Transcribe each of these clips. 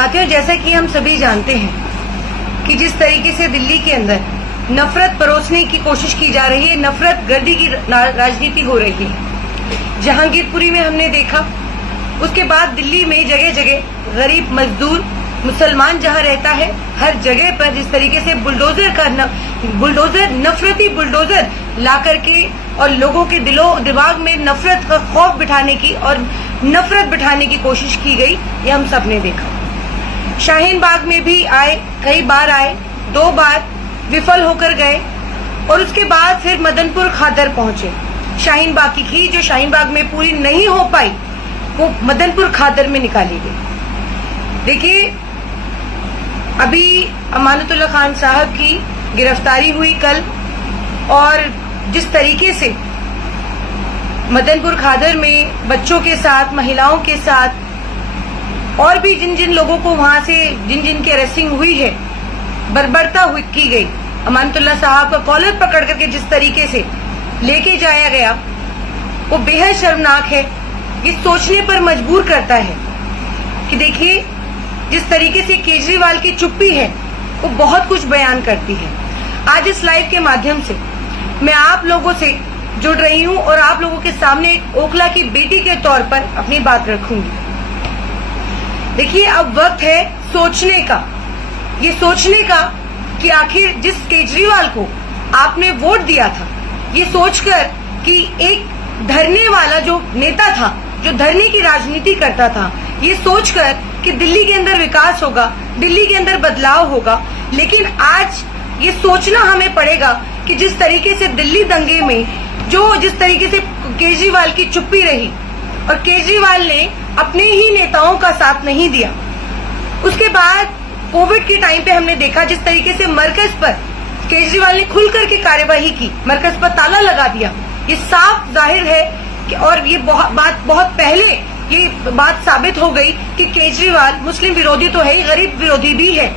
साथियों, जैसा कि हम सभी जानते हैं कि जिस तरीके से दिल्ली के अंदर नफरत परोसने की कोशिश की जा रही है, नफरत गर्दी की राजनीति हो रही है। जहांगीरपुरी में हमने देखा, उसके बाद दिल्ली में जगह जगह गरीब मजदूर मुसलमान जहां रहता है, हर जगह पर जिस तरीके से बुलडोजर नफरती बुलडोजर ला करके और लोगों के दिमाग में नफरत का खौफ बिठाने की और नफरत बिठाने की कोशिश की गई, ये हम सब ने देखा। शाहीन बाग में भी आए, कई बार आए, 2 बार विफल होकर गए और उसके बाद फिर मदनपुर खादर पहुंचे। शाहीन बाग की खीर जो शाहीन बाग में पूरी नहीं हो पाई, वो मदनपुर खादर में निकाली गई। देखिए, अभी अमानतुल्लाह खान साहब की गिरफ्तारी हुई कल, और जिस तरीके से मदनपुर खादर में बच्चों के साथ, महिलाओं के साथ और भी जिन जिन लोगों को वहां से जिन की अरेस्टिंग हुई है, बर्बरता की गई। अमानतुल्लाह साहब का कॉलर पकड़ करके जिस तरीके से लेके जाया गया, वो बेहद शर्मनाक है। ये सोचने पर मजबूर करता है कि देखिए, जिस तरीके से केजरीवाल की चुप्पी है वो बहुत कुछ बयान करती है। आज इस लाइव के माध्यम से मैं आप लोगों से जुड़ रही हूं और आप लोगों के सामने एक ओखला की बेटी के तौर पर अपनी बात रखूंगी। देखिए, अब वक्त है सोचने का, ये सोचने का कि आखिर जिस केजरीवाल को आपने वोट दिया था, ये सोचकर कि एक धरने वाला जो नेता था, जो धरने की राजनीति करता था, ये सोचकर कि दिल्ली के अंदर विकास होगा, दिल्ली के अंदर बदलाव होगा, लेकिन आज ये सोचना हमें पड़ेगा कि जिस तरीके से दिल्ली दंगे में जिस तरीके से केजरीवाल की चुप्पी रही और केजरीवाल ने अपने ही नेताओं का साथ नहीं दिया। उसके बाद कोविड के टाइम पे हमने देखा जिस तरीके से मरकज पर केजरीवाल ने खुल करके कार्यवाही की, मरकज पर ताला लगा दिया। ये साफ जाहिर है कि, और ये बहुत पहले ये बात साबित हो गई कि केजरीवाल मुस्लिम विरोधी तो है ही, गरीब विरोधी भी है।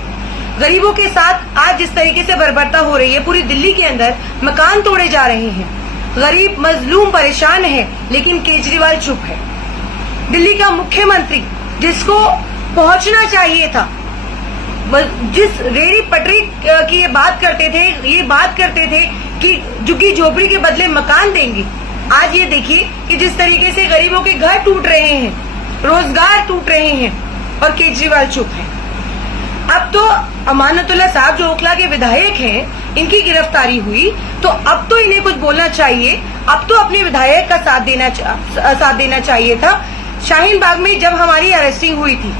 गरीबों के साथ आज जिस तरीके से बर्बरता हो रही है, पूरी दिल्ली के अंदर मकान तोड़े जा रहे हैं, गरीब मजलूम परेशान है, लेकिन केजरीवाल चुप है। दिल्ली का मुख्यमंत्री जिसको पहुंचना चाहिए था, जिस रेडी पटरी की ये बात करते थे कि झुग्गी झोपड़ी के बदले मकान देंगे, आज ये देखिए कि जिस तरीके से गरीबों के घर टूट रहे हैं, रोजगार टूट रहे हैं, और केजरीवाल चुप है। अब तो अमानतुल्लाह साहब जो ओखला के विधायक हैं, इनकी गिरफ्तारी हुई, तो अब तो इन्हें कुछ बोलना चाहिए, अब तो अपने विधायक का साथ देना चाहिए था। शाहीन बाग में जब हमारी अरेस्टिंग हुई थी,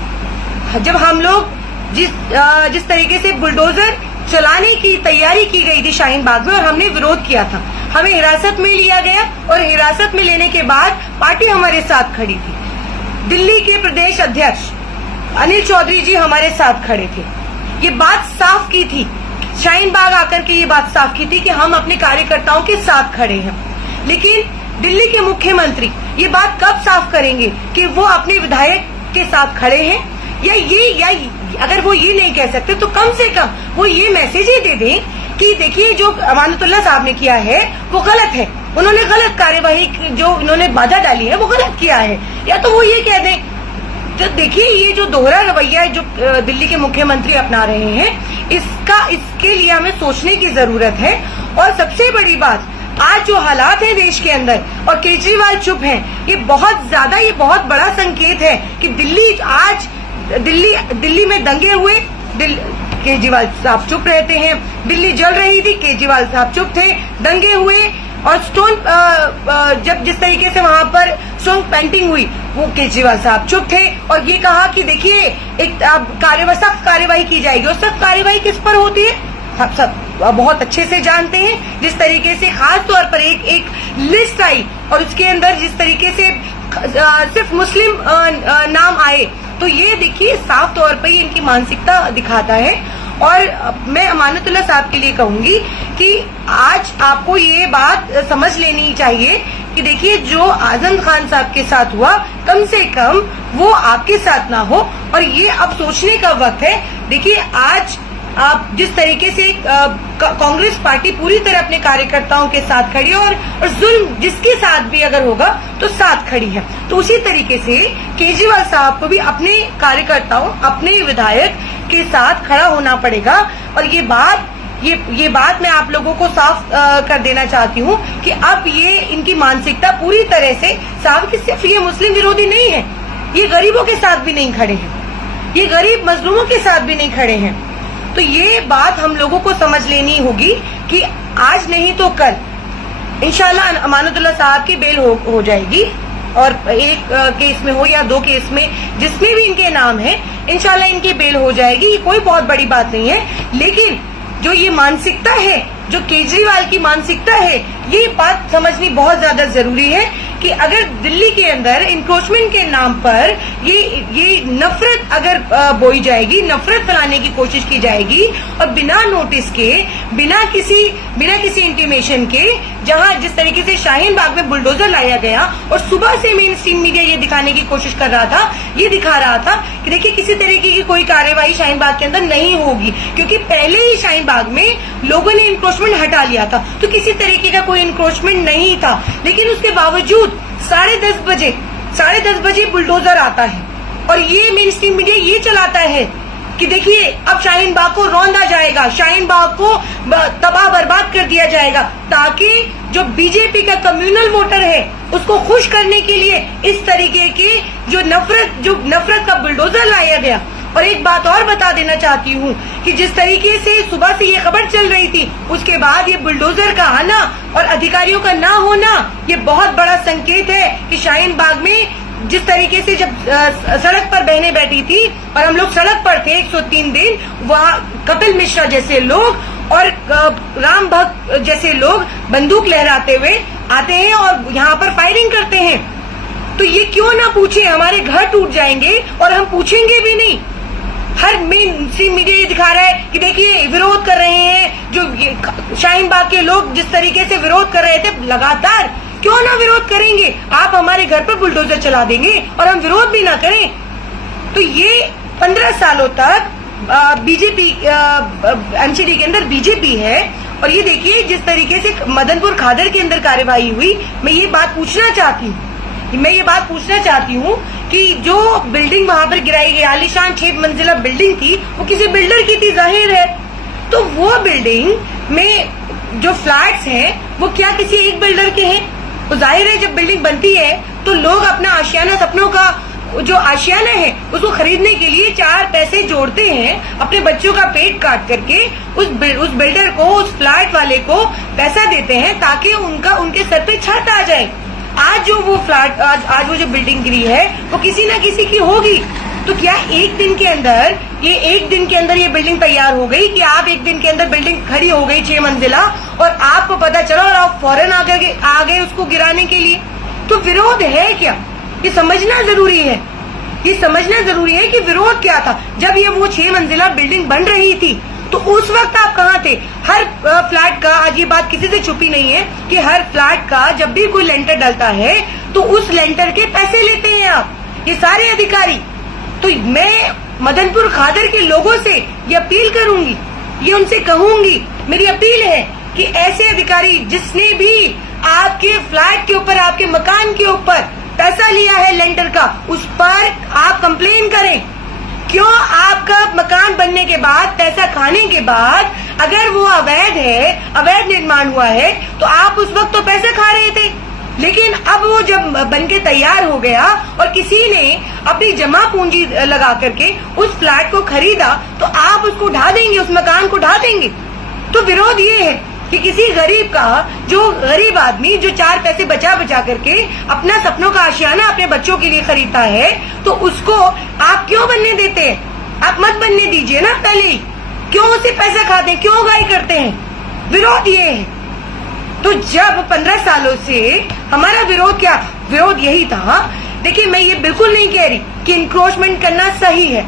जब हम लोग जिस तरीके से बुलडोजर चलाने की तैयारी की गई थी शाहीन बाग में, और हमने विरोध किया था, हमें हिरासत में लिया गया, और हिरासत में लेने के बाद पार्टी हमारे साथ खड़ी थी। दिल्ली के प्रदेश अध्यक्ष अनिल चौधरी जी हमारे साथ खड़े थे। ये बात साफ की थी, शाहीन बाग आकर के ये बात साफ की थी कि हम अपने कार्यकर्ताओं के साथ खड़े हैं। लेकिन दिल्ली के मुख्यमंत्री ये बात कब साफ करेंगे कि वो अपने विधायक के साथ खड़े हैं, या अगर वो ये नहीं कह सकते तो कम से कम वो ये मैसेज ही दे दें कि देखिए, जो अमानतुल्लाह साहब ने किया है वो गलत है, उन्होंने गलत कार्यवाही, जो उन्होंने बाधा डाली है वो गलत किया है। या तो वो ये कह दें, तो देखिए ये जो दोहरा रवैया जो दिल्ली के मुख्यमंत्री अपना रहे हैं, इसके लिए हमें सोचने की जरूरत है। और सबसे बड़ी बात, आज जो हालात है देश के अंदर और केजरीवाल चुप हैं, ये बहुत बड़ा संकेत है कि दिल्ली में दंगे हुए, केजरीवाल साहब चुप रहते हैं। दिल्ली जल रही थी, केजरीवाल साहब चुप थे, दंगे हुए, और जब जिस तरीके से वहां पर स्टोन पेंटिंग हुई, वो केजरीवाल साहब चुप थे और ये कहा कि देखिए एक सख्त कार्यवाही की जाएगी। और सख्त कार्यवाही किस पर होती है हम सब बहुत अच्छे से जानते हैं। जिस तरीके से खास तौर पर एक लिस्ट आई और उसके अंदर जिस तरीके से सिर्फ मुस्लिम नाम आए, तो ये देखिए साफ तौर पर इनकी मानसिकता दिखाता है। और मैं अमानतुल्लाह साहब के लिए कहूंगी कि आज आपको ये बात समझ लेनी चाहिए कि देखिए, जो आजम खान साहब के साथ हुआ, कम से कम वो आपके साथ ना हो। और ये अब सोचने का वक्त है। देखिए, आज आप जिस तरीके से कांग्रेस पार्टी पूरी तरह अपने कार्यकर्ताओं के साथ खड़ी है और जुल्म जिसके साथ भी अगर होगा तो साथ खड़ी है, तो उसी तरीके से केजरीवाल साहब को भी अपने कार्यकर्ताओं, अपने विधायक के साथ खड़ा होना पड़ेगा। और ये बात मैं आप लोगों को साफ कर देना चाहती हूँ कि अब ये इनकी मानसिकता पूरी तरह से साफ कि सिर्फ ये मुस्लिम विरोधी नहीं है, ये गरीबों के साथ भी नहीं खड़े हैं, ये गरीब मजलूमों के साथ भी नहीं खड़े हैं। तो ये बात हम लोगों को समझ लेनी होगी कि आज नहीं तो कल इंशाल्लाह अमानतुल्लाह साहब की बेल हो जाएगी, और एक केस में हो या 2 केस में जिसमें भी इनके नाम है इंशाल्लाह इनकी बेल हो जाएगी। ये कोई बहुत बड़ी बात नहीं है, लेकिन जो ये मानसिकता है, जो केजरीवाल की मानसिकता है, ये बात समझनी बहुत ज्यादा जरूरी है कि अगर दिल्ली के अंदर इंक्रोचमेंट के नाम पर ये नफरत अगर बोई जाएगी, नफरत फैलाने की कोशिश की जाएगी और बिना नोटिस के, बिना किसी इंटीमेशन के, जहां जिस तरीके से शाहीन बाग में बुलडोजर लाया गया और सुबह से मेन स्ट्रीम मीडिया ये दिखाने की कोशिश कर रहा था, ये दिखा रहा था कि देखिए किसी तरीके की कोई कार्यवाही शाहीन बाग के अंदर नहीं होगी, क्योंकि पहले ही शाहीन बाग में लोगों ने इंक्रोचमेंट हटा लिया था, तो किसी तरीके का कोई इंक्रोचमेंट नहीं था। लेकिन उसके बावजूद 10:30 बजे बुलडोजर आता है और ये मेन स्ट्रीम मीडिया ये चलाता है कि देखिए अब शाहीन बाग को रौंदा जाएगा, शाहीन बाग को तबाह बर्बाद कर दिया जाएगा, ताकि जो बीजेपी का कम्युनल वोटर है उसको खुश करने के लिए इस तरीके की जो नफरत का बुलडोजर लाया गया। और एक बात और बता देना चाहती हूँ कि जिस तरीके से सुबह से ये खबर चल रही थी, उसके बाद ये बुलडोजर का आना और अधिकारियों का ना होना, ये बहुत बड़ा संकेत है कि शाहीन बाग में जिस तरीके से जब सड़क पर बहनें बैठी थी और हम लोग सड़क पर थे 103 दिन, वहाँ कपिल मिश्रा जैसे लोग और राम भक्त जैसे लोग बंदूक लहराते हुए आते हैं और यहाँ पर फायरिंग करते हैं। तो ये क्यों ना पूछे, हमारे घर टूट जाएंगे और हम पूछेंगे भी नहीं। हर मेन स्ट्रीम मीडिया ये दिखा रहा है कि देखिए विरोध कर रहे हैं, जो शाहीन बाग के लोग जिस तरीके से विरोध कर रहे थे लगातार, क्यों ना विरोध करेंगे। आप हमारे घर पर बुलडोजर चला देंगे और हम विरोध भी ना करें। तो ये 15 सालों तक बीजेपी एमसीडी के अंदर बीजेपी है, और ये देखिए जिस तरीके से मदनपुर खादर के अंदर कार्यवाही हुई। मैं ये बात पूछना चाहती हूँ कि जो बिल्डिंग वहां पर गिराई गई, आलीशान 6 मंजिला बिल्डिंग थी, वो किसी बिल्डर की थी, जाहिर है। तो वो बिल्डिंग में जो फ्लैट्स हैं वो क्या किसी एक बिल्डर के हैं? तो जाहिर है जब बिल्डिंग बनती है तो लोग अपना आशियाना, सपनों का जो आशियाना है उसको खरीदने के लिए 4 पैसे जोड़ते हैं, अपने बच्चों का पेट काट करके उस बिल्डर को, उस फ्लैट वाले को पैसा देते हैं ताकि उनके सर पे छत आ जाए। आज जो वो फ्लैट, आज वो जो बिल्डिंग गिरी है वो किसी ना किसी की होगी। तो क्या एक दिन के अंदर ये बिल्डिंग तैयार हो गई कि आप एक दिन के अंदर बिल्डिंग खड़ी हो गई 6 मंजिला और आपको पता चला और आप फौरन आ गए उसको गिराने के लिए? तो विरोध है क्या, ये समझना जरूरी है। ये समझना जरूरी है कि विरोध क्या था। जब ये वो 6 मंजिला बिल्डिंग बन रही थी तो उस वक्त आप कहाँ थे? हर फ्लैट का, आज ये बात किसी से छुपी नहीं है कि हर फ्लैट का जब भी कोई लेंटर डलता है तो उस लेंटर के पैसे लेते हैं आप, ये सारे अधिकारी। तो मैं मदनपुर खादर के लोगों से ये अपील करूंगी, ये उनसे कहूंगी, मेरी अपील है कि ऐसे अधिकारी जिसने भी आपके फ्लैट के ऊपर, आपके मकान के ऊपर पैसा लिया है लेंटर का, उस पर आप कंप्लेन करें। क्यों आपका मकान बनने के बाद, पैसा खाने के बाद, अगर वो अवैध है, अवैध निर्माण हुआ है, तो आप उस वक्त तो पैसा खा रहे थे, लेकिन अब वो जब बनके तैयार हो गया और किसी ने अपनी जमा पूंजी लगा करके उस फ्लैट को खरीदा, तो आप उसको ढा देंगे, उस मकान को ढा देंगे। तो विरोध ये है कि किसी गरीब का, जो गरीब आदमी जो 4 पैसे बचा करके अपना सपनों का आशियाना अपने बच्चों के लिए खरीदता है, तो उसको आप क्यों बनने देते हैं? आप मत बनने दीजिए ना पहले ही। क्यों उसे पैसा खाते हैं, क्यों गाय करते हैं? विरोध ये है। तो जब 15 सालों से हमारा विरोध यही था। देखिए मैं ये बिल्कुल नहीं कह रही कि इंक्रोचमेंट करना सही है,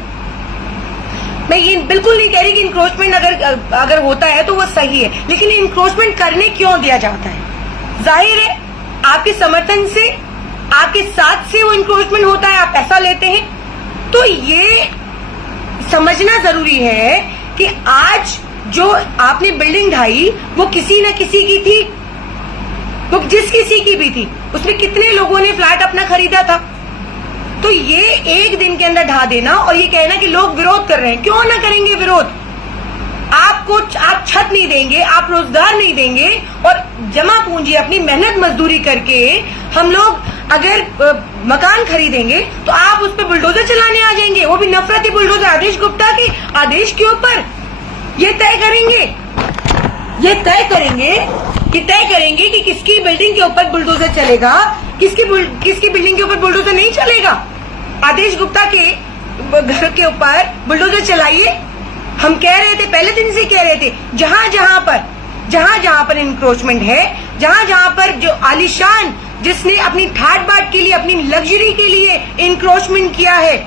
मैं ये बिल्कुल नहीं कह रही कि इंक्रोचमेंट अगर होता है तो वो सही है, लेकिन इंक्रोचमेंट करने क्यों दिया जाता है? जाहिर है आपके समर्थन से, आपके साथ से वो इंक्रोचमेंट होता है, आप पैसा लेते हैं। तो ये समझना जरूरी है कि आज जो आपने बिल्डिंग ढाई वो किसी न किसी की थी, वो जिस किसी की भी थी, उसमें कितने लोगों ने फ्लैट अपना खरीदा था। तो ये एक दिन के अंदर ढा देना और ये कहना कि लोग विरोध कर रहे हैं, क्यों ना करेंगे विरोध। आप छत नहीं देंगे, आप रोजगार नहीं देंगे, और जमा पूंजी अपनी मेहनत मजदूरी करके हम लोग अगर मकान खरीदेंगे तो आप उस पर बुलडोजर चलाने आ जाएंगे, वो भी नफरती बुलडोजर आदेश गुप्ता के आदेश के ऊपर। ये तय करेंगे कि किसकी बिल्डिंग के ऊपर बुलडोजर चलेगा, किसकी बिल्डिंग के ऊपर बुलडोजर नहीं चलेगा। आदेश गुप्ता के घर के ऊपर बुलडोजर चलाइए। हम कह रहे थे, पहले दिन से कह रहे थे, जहां जहां पर इंक्रोचमेंट है, जहां पर जो आलिशान, जिसने अपनी ठाट बाट के लिए, अपनी लग्जरी के लिए इंक्रोचमेंट किया है,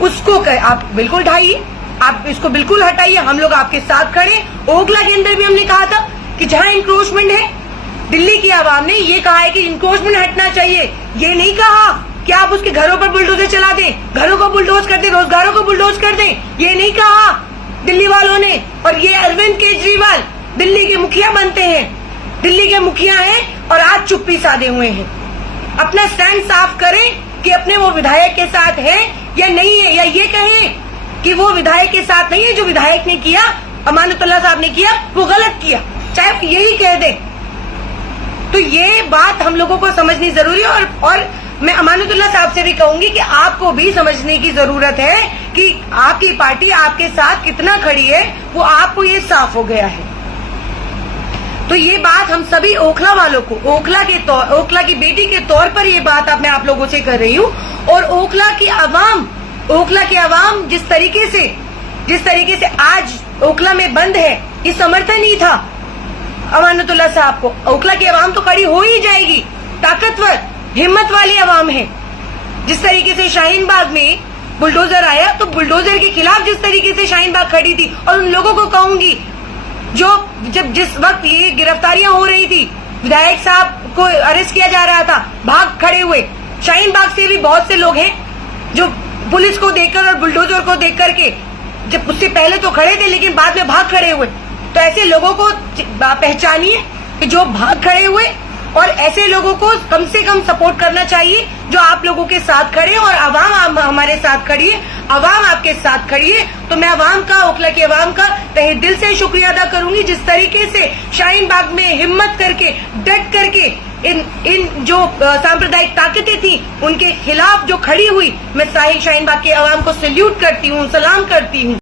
उसको आप बिल्कुल ढाइए, आप इसको बिल्कुल हटाइए। हम लोग आपके साथ खड़े। ओखला के अंदर भी हमने कहा था कि जहां इंक्रोचमेंट है, दिल्ली की आवाम ने ये कहा है कि इंक्रोचमेंट हटना चाहिए। ये नहीं कहा कि आप उसके घरों पर बुलडोजर चला दें, घरों को बुलडोज कर दें, रोजगारों को बुलडोज कर दें। ये नहीं कहा दिल्ली वालों ने। और ये अरविंद केजरीवाल दिल्ली के मुखिया बनते हैं, दिल्ली के मुखिया हैं और आज चुप्पी साधे हुए हैं। अपना स्टैंड साफ करें कि अपने वो विधायक के साथ है या नहीं है, या ये कहें कि वो विधायक के साथ नहीं है, जो विधायक ने किया, अमानतुल्लाह साहब ने किया, वो गलत किया, चाहे यही कह दे। तो ये बात हम लोगों को समझनी जरूरी है। और मैं अमानतुल्लाह साहब से भी कहूंगी कि आपको भी समझने की जरूरत है कि आपकी पार्टी आपके साथ कितना खड़ी है, वो आपको ये साफ हो गया है। तो ये बात हम सभी ओखला वालों को, ओखला की बेटी के तौर पर ये बात मैं आप लोगों से कर रही हूँ। और ओखला की आवाम जिस तरीके से आज ओखला में बंद है, ये समर्थन ही था अमानतुल्लाह साहब को। ओखला की आवाम तो खड़ी हो ही जाएगी, ताकतवर हिम्मत वाली आवाम है। जिस तरीके से शाहीन बाग में बुलडोजर आया, तो बुलडोजर के खिलाफ जिस तरीके से शाहीन बाग खड़ी थी, और उन लोगों को कहूंगी जिस वक्त ये गिरफ्तारियां हो रही थी, विधायक साहब को अरेस्ट किया जा रहा था, भाग खड़े हुए। शाहीन बाग से भी बहुत से लोग हैं जो पुलिस को देखकर और बुलडोजर को देख करके, जब उससे पहले तो खड़े थे लेकिन बाद में भाग खड़े हुए। तो ऐसे लोगों को पहचानिए कि जो भाग खड़े हुए, और ऐसे लोगों को कम से कम सपोर्ट करना चाहिए जो आप लोगों के साथ खड़े हैं। और आवाम हमारे साथ खड़ी है, आवाम आपके साथ खड़ी है। तो मैं आवाम का, ओखला की आवाम का तहे दिल से शुक्रिया अदा करूंगी, जिस तरीके से शाहीन बाग में हिम्मत करके, डट करके इन जो सांप्रदायिक ताकतें थी उनके खिलाफ जो खड़ी हुई। मैं शाहीन बाग के आवाम को सैल्यूट करती हूँ, सलाम करती हूँ।